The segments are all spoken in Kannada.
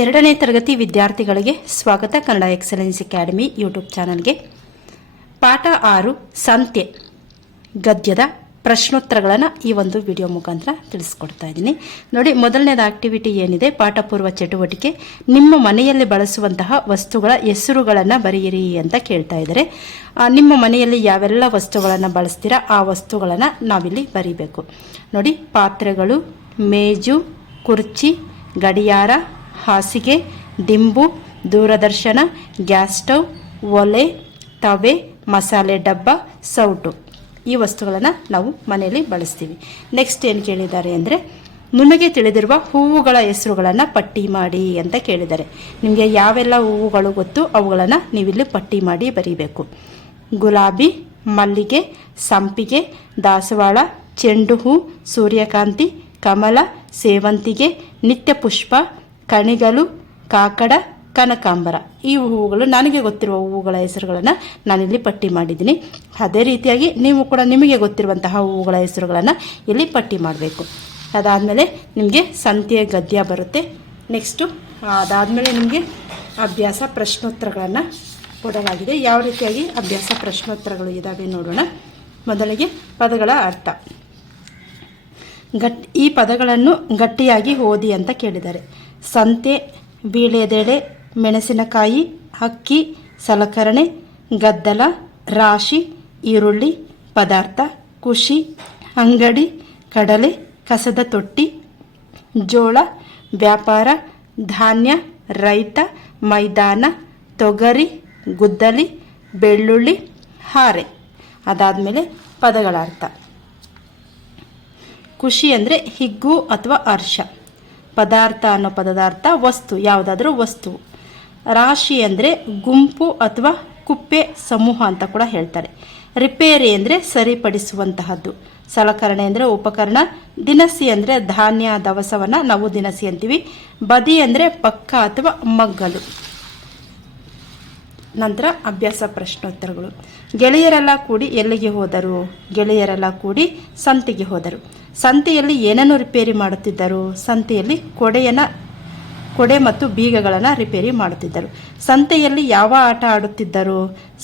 ಎರಡನೇ ತರಗತಿ ವಿದ್ಯಾರ್ಥಿಗಳಿಗೆ ಸ್ವಾಗತ ಕನ್ನಡ ಎಕ್ಸಲೆನ್ಸ್ ಅಕಾಡೆಮಿ ಯೂಟ್ಯೂಬ್ ಚಾನಲ್ಗೆ. ಪಾಠ ಆರು, ಸಂತೆ, ಗದ್ಯದ ಪ್ರಶ್ನೋತ್ತರಗಳನ್ನು ಈ ಒಂದು ವಿಡಿಯೋ ಮುಖಾಂತರ ತಿಳಿಸ್ಕೊಡ್ತಾ ಇದ್ದೀನಿ. ನೋಡಿ, ಮೊದಲನೇದು ಆಕ್ಟಿವಿಟಿ ಏನಿದೆ ಪಾಠಪೂರ್ವ ಚಟುವಟಿಕೆ. ನಿಮ್ಮ ಮನೆಯಲ್ಲಿ ಬಳಸುವಂತಹ ವಸ್ತುಗಳ ಹೆಸರುಗಳನ್ನು ಬರೆಯಿರಿ ಅಂತ ಕೇಳ್ತಾ ಇದ್ದಾರೆ. ನಿಮ್ಮ ಮನೆಯಲ್ಲಿ ಯಾವೆಲ್ಲ ವಸ್ತುಗಳನ್ನು ಬಳಸ್ತೀರಾ, ಆ ವಸ್ತುಗಳನ್ನು ನಾವಿಲ್ಲಿ ಬರೀಬೇಕು. ನೋಡಿ, ಪಾತ್ರೆಗಳು, ಮೇಜು, ಕುರ್ಚಿ, ಗಡಿಯಾರ ಹಾಸಿಗೆ, ದಿಂಬು, ದೂರದರ್ಶನ, ಗ್ಯಾಸ್ ಸ್ಟವ್, ಒಲೆ, ತವೆ, ಮಸಾಲೆ ಡಬ್ಬ, ಸೌಟು. ಈ ವಸ್ತುಗಳನ್ನು ನಾವು ಮನೆಯಲ್ಲಿ ಬಳಸ್ತೀವಿ. ನೆಕ್ಸ್ಟ್ ಏನು ಕೇಳಿದ್ದಾರೆ ಅಂದರೆ, ನಿಮಗೆ ತಿಳಿದಿರುವ ಹೂವುಗಳ ಹೆಸರುಗಳನ್ನು ಪಟ್ಟಿ ಮಾಡಿ ಅಂತ ಕೇಳಿದ್ದಾರೆ. ನಿಮಗೆ ಯಾವೆಲ್ಲ ಹೂವುಗಳು ಗೊತ್ತು ಅವುಗಳನ್ನು ನೀವಿಲ್ಲಿ ಪಟ್ಟಿ ಮಾಡಿ ಬರೀಬೇಕು. ಗುಲಾಬಿ, ಮಲ್ಲಿಗೆ, ಸಂಪಿಗೆ, ದಾಸವಾಳ, ಚೆಂಡು ಹೂ, ಸೂರ್ಯಕಾಂತಿ, ಕಮಲ, ಸೇವಂತಿಗೆ ನಿತ್ಯ ಪುಷ್ಪ ಕಣಿಗಲು, ಕಾಕಡ, ಕನಕಾಂಬರ. ಈ ಹೂವುಗಳು ನನಗೆ ಗೊತ್ತಿರುವ ಹೂವುಗಳ ಹೆಸರುಗಳನ್ನು ನಾನಿಲ್ಲಿ ಪಟ್ಟಿ ಮಾಡಿದ್ದೀನಿ. ಅದೇ ರೀತಿಯಾಗಿ ನೀವು ಕೂಡ ನಿಮಗೆ ಗೊತ್ತಿರುವಂತಹ ಹೂವುಗಳ ಹೆಸರುಗಳನ್ನು ಇಲ್ಲಿ ಪಟ್ಟಿ ಮಾಡಬೇಕು. ಅದಾದಮೇಲೆ ನಿಮಗೆ ಸಂತೆಯ ಗದ್ಯ ಬರುತ್ತೆ. ನೆಕ್ಸ್ಟು ಅದಾದಮೇಲೆ ನಿಮಗೆ ಅಭ್ಯಾಸ ಪ್ರಶ್ನೋತ್ತರಗಳನ್ನು ಕೊಡಲಾಗಿದೆ. ಯಾವ ರೀತಿಯಾಗಿ ಅಭ್ಯಾಸ ಪ್ರಶ್ನೋತ್ತರಗಳು ಇದ್ದಾವೆ ನೋಡೋಣ. ಮೊದಲಿಗೆ ಪದಗಳ ಅರ್ಥ. ಗಟ್, ಈ ಪದಗಳನ್ನು ಗಟ್ಟಿಯಾಗಿ ಓದಿ ಅಂತ ಕೇಳಿದ್ದಾರೆ. ಸಂತೆ ವೀಳ್ಯದೆಳೆ ಮೆಣಸಿನಕಾಯಿ, ಅಕ್ಕಿ, ಸಲಕರಣೆ, ಗದ್ದಲ, ರಾಶಿ, ಈರುಳ್ಳಿ, ಪದಾರ್ಥ ಖುಷಿ ಅಂಗಡಿ, ಕಡಲೆ, ಕಸದ ತೊಟ್ಟಿ, ಜೋಳ, ವ್ಯಾಪಾರ, ಧಾನ್ಯ, ರೈತ, ಮೈದಾನ, ತೊಗರಿ, ಗುದ್ದಲಿ, ಬೆಳ್ಳುಳ್ಳಿ, ಹಾರೆ. ಅದಾದಮೇಲೆ ಪದಗಳ ಅರ್ಥ ಖುಷಿ ಅಂದರೆ ಹಿಗ್ಗು ಅಥವಾ ಹರ್ಷ ಪದಾರ್ಥ ಅನ್ನೋ ಪದದ ಅರ್ಥ ವಸ್ತು, ಯಾವುದಾದ್ರೂ ವಸ್ತು. ರಾಶಿ ಅಂದರೆ ಗುಂಪು ಅಥವಾ ಕುಪ್ಪೆ ಸಮೂಹ ಅಂತ ಕೂಡ ಹೇಳ್ತಾರೆ. ರಿಪೇರಿ ಅಂದರೆ ಸರಿಪಡಿಸುವಂತಹದ್ದು. ಸಲಕರಣೆ ಅಂದರೆ ಉಪಕರಣ, ದಿನಸಿ ಅಂದರೆ ಧಾನ್ಯ, ದವಸವನ್ನು ನಾವು ದಿನಸಿ ಅಂತೀವಿ. ಬದಿ ಅಂದರೆ ಪಕ್ಕ ಅಥವಾ ಮಗ್ಗಲು. ನಂತರ ಅಭ್ಯಾಸ ಪ್ರಶ್ನೋತ್ತರಗಳು. ಗೆಳೆಯರೆಲ್ಲ ಕೂಡಿ ಎಲ್ಲಿಗೆ ಹೋದರು? ಗೆಳೆಯರೆಲ್ಲ ಕೂಡಿ ಸಂತಿಗೆ ಹೋದರು. ಸಂತೆಯಲ್ಲಿ ಏನನ್ನು ರಿಪೇರಿ ಮಾಡುತ್ತಿದ್ದರು? ಸಂತೆಯಲ್ಲಿ ಕೊಡೆಯನ್ನು ಕೊಡೆ ಮತ್ತು ಬೀಗಗಳನ್ನು ರಿಪೇರಿ ಮಾಡುತ್ತಿದ್ದರು. ಸಂತೆಯಲ್ಲಿ ಯಾವ ಆಟ ಆಡುತ್ತಿದ್ದರು?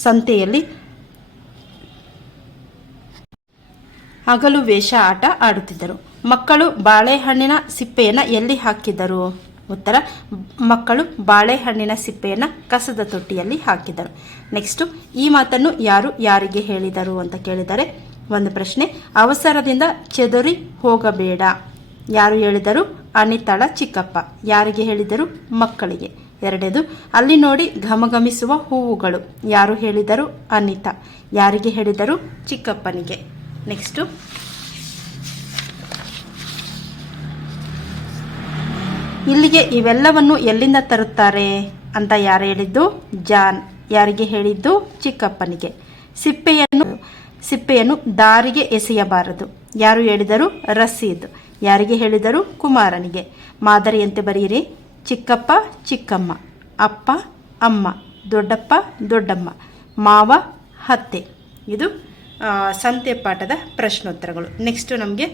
ಸಂತೆಯಲ್ಲಿ ಹಗಲು ವೇಷ ಆಟ ಆಡುತ್ತಿದ್ದರು. ಮಕ್ಕಳು ಬಾಳೆಹಣ್ಣಿನ ಸಿಪ್ಪೆಯನ್ನು ಎಲ್ಲಿ ಹಾಕಿದರು ಉತ್ತರ, ಮಕ್ಕಳು ಬಾಳೆಹಣ್ಣಿನ ಸಿಪ್ಪೆಯನ್ನು ಕಸದ ತೊಟ್ಟಿಯಲ್ಲಿ ಹಾಕಿದರು ನೆಕ್ಸ್ಟು ಈ ಮಾತನ್ನು ಯಾರು ಯಾರಿಗೆ ಹೇಳಿದರು ಅಂತ ಕೇಳಿದರೆ ಒಂದು ಪ್ರಶ್ನೆ. ಅವಸರದಿಂದ ಚೆದರಿ ಹೋಗಬೇಡ. ಯಾರು ಹೇಳಿದರು? ಅನಿತಾಳ ಚಿಕ್ಕಪ್ಪ. ಯಾರಿಗೆ ಹೇಳಿದರು? ಮಕ್ಕಳಿಗೆ. ಎರಡನೇದು, ಅಲ್ಲಿ ನೋಡಿ ಘಮಘಮಿಸುವ ಹೂವುಗಳು. ಯಾರು ಹೇಳಿದರು? ಅನಿತಾ. ಯಾರಿಗೆ ಹೇಳಿದರು? ಚಿಕ್ಕಪ್ಪನಿಗೆ. ನೆಕ್ಸ್ಟು ಇಲ್ಲಿಗೆ ಇವೆಲ್ಲವನ್ನು ಎಲ್ಲಿಂದ ತರುತ್ತಾರೆ ಅಂತ ಯಾರು ಹೇಳಿದ್ದು? ಜಾನ್. ಯಾರಿಗೆ ಹೇಳಿದ್ದು? ಚಿಕ್ಕಪ್ಪನಿಗೆ. ಸಿಪ್ಪೆಯನ್ನು ಸಿಪ್ಪೆಯನ್ನು ದಾರಿಗೆ ಎಸೆಯಬಾರದು. ಯಾರು ಹೇಳಿದರು ರಸೀದ್. ಯಾರಿಗೆ ಹೇಳಿದರು ಕುಮಾರನಿಗೆ. ಮಾದರಿಯಂತೆ ಬರೆಯಿರಿ, ಚಿಕ್ಕಪ್ಪ, ಚಿಕ್ಕಮ್ಮ, ಅಪ್ಪ, ಅಮ್ಮ, ದೊಡ್ಡಪ್ಪ, ದೊಡ್ಡಮ್ಮ, ಮಾವ ಹತ್ತೆ ಇದು ಸಂತೆ ಪಾಠದ ಪ್ರಶ್ನೋತ್ತರಗಳು. ನೆಕ್ಸ್ಟು ನಮಗೆ